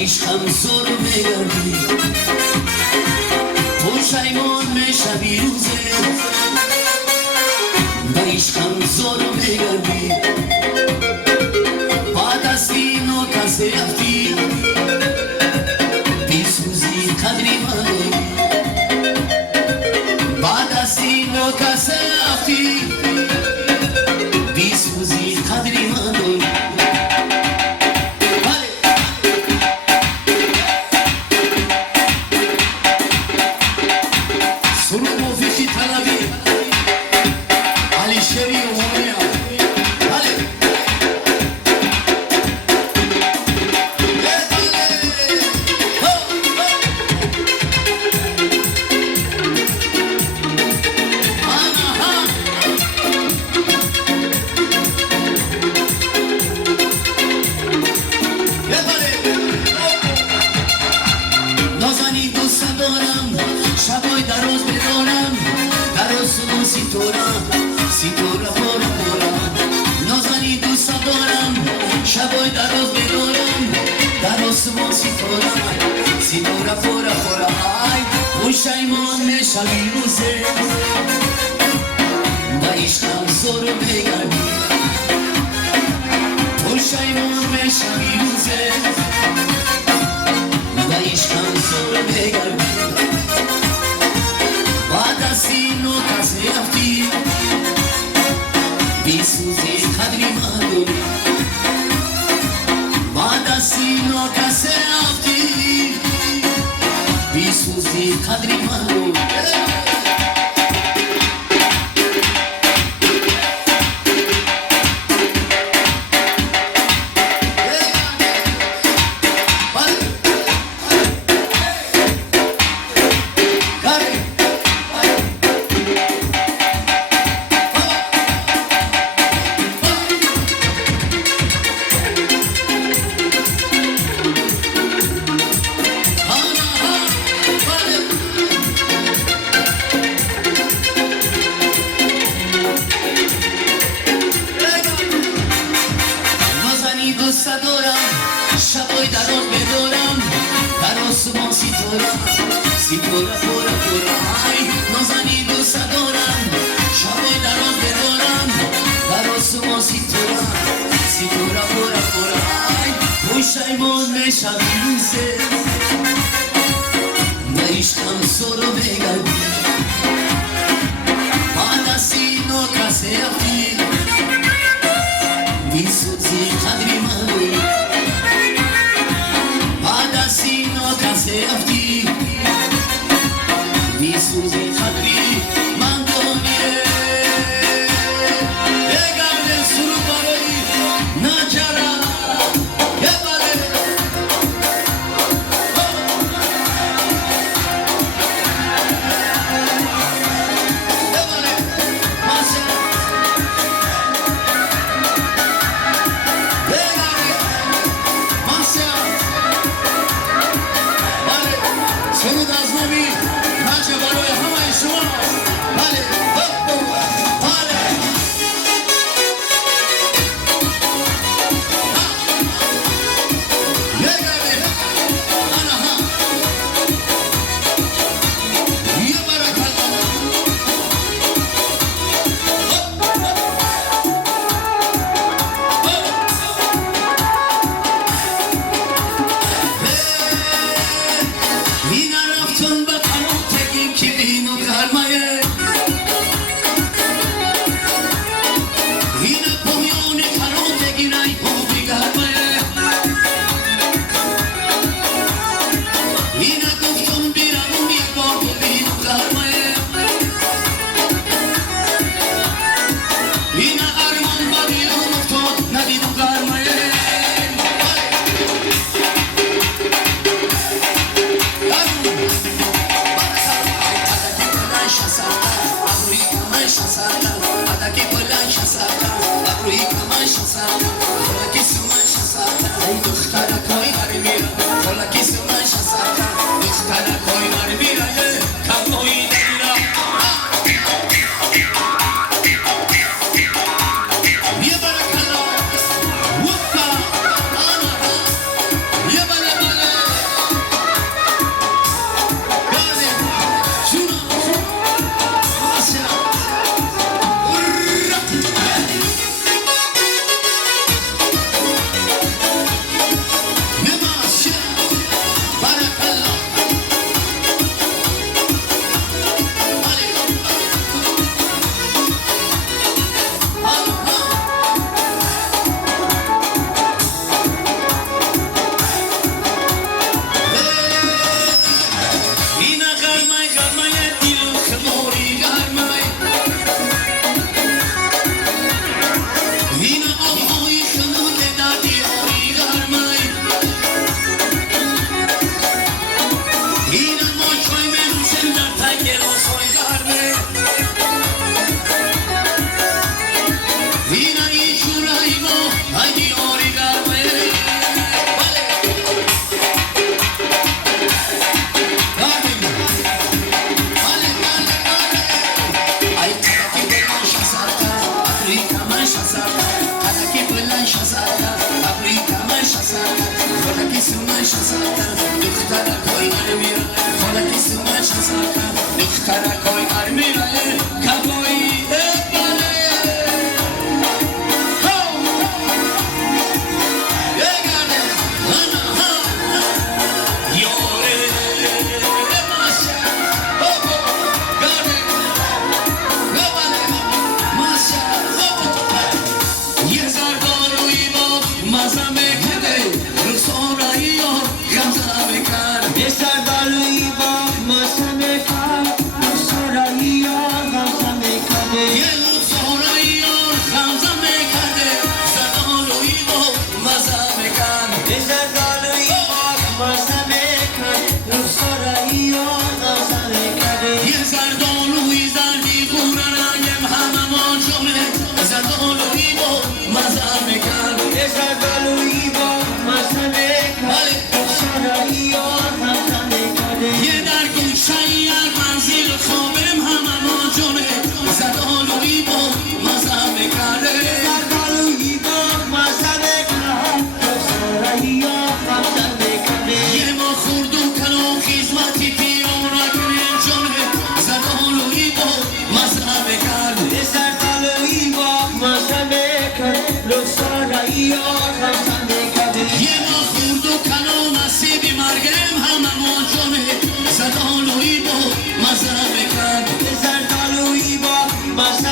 عشقم زور بگردی پشیمان میشوی روزه به عشقم زور بگردی بعد از این و کسی رفتی بیسوزی قدری من بعد از این و کسی رفتی بیسوزی قدری من سیتورا پورا پورا نازنی دوست دارم شبای دراز بدارم در آسمان سیتورا سیتورا پورا پورا ای پشیمان میشوی روزه به عشقم زور بگردی پشیمان میشوی روزه به عشقم زور بگردی بعد از این و کسی رفتی بیسوزی قدری من داری بعد از این و کسی رفتی بیسوزی قدری من داری شبای دراز بدارم در آسمان سیتورا سیتورا پورا پورا ای نازنی دوست دارم شبای دراز بدارم در آسمان سیتورا سیتورا پورا پورا ای پشیمان میشوی روزه به عشقم زور بگردی بعد از این و کسی رفتی بیسوزی قدری من رفتی بیسوزی قدری من دانیه بگرده سرو برای نجرا یه بله یه بله یه ما خورد و کلام نصیبی مرگم همه ما جانه زدالوی با مزه بکن زردالویی با مزه